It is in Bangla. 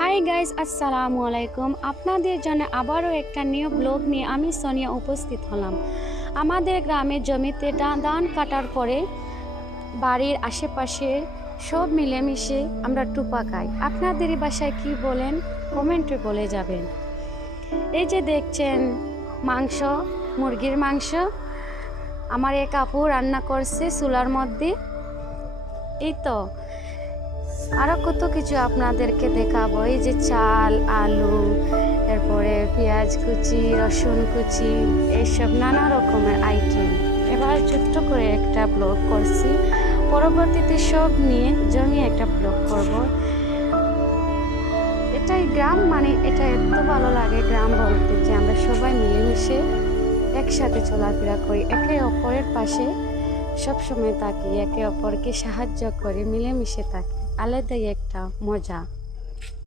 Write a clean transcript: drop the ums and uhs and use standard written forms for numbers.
হাই গাইস, আসসালামু আলাইকুম। আপনাদের জন্য আবারও একটা নিউ ব্লগ নিয়ে আমি সোনিয়া উপস্থিত হলাম। আমাদের গ্রামের জমিতে ধান কাটার পরে বাড়ির আশেপাশে সব মিলেমিশে আমরা টুপা খাই। আপনাদের বাসায় কি বলেন কমেন্টে বলে যাবেন। এই যে দেখছেন মাংস, মুরগির মাংস আমার এক আপু রান্না করছে চুলার মধ্যে। এই তো আরও কত কিছু আপনাদেরকে দেখাবো। এই যে চাল, আলু, এরপরে পেঁয়াজ কুচি, রসুন কুচি, এইসব নানা রকমের আইটেম। এবার ছোট্ট করে একটা ব্লগ করছি, পরবর্তীতে সব নিয়ে জমিয়ে একটা ব্লগ করব। এটাই গ্রাম, মানে এটা এত ভালো লাগে গ্রাম বলতে যে আমরা সবাই মিলেমিশে একসাথে চলাফেরা করি, একে অপরের পাশে সবসময় থাকি, একে অপরকে সাহায্য করি, মিলেমিশে থাকি। আলাদাই একটা মজা।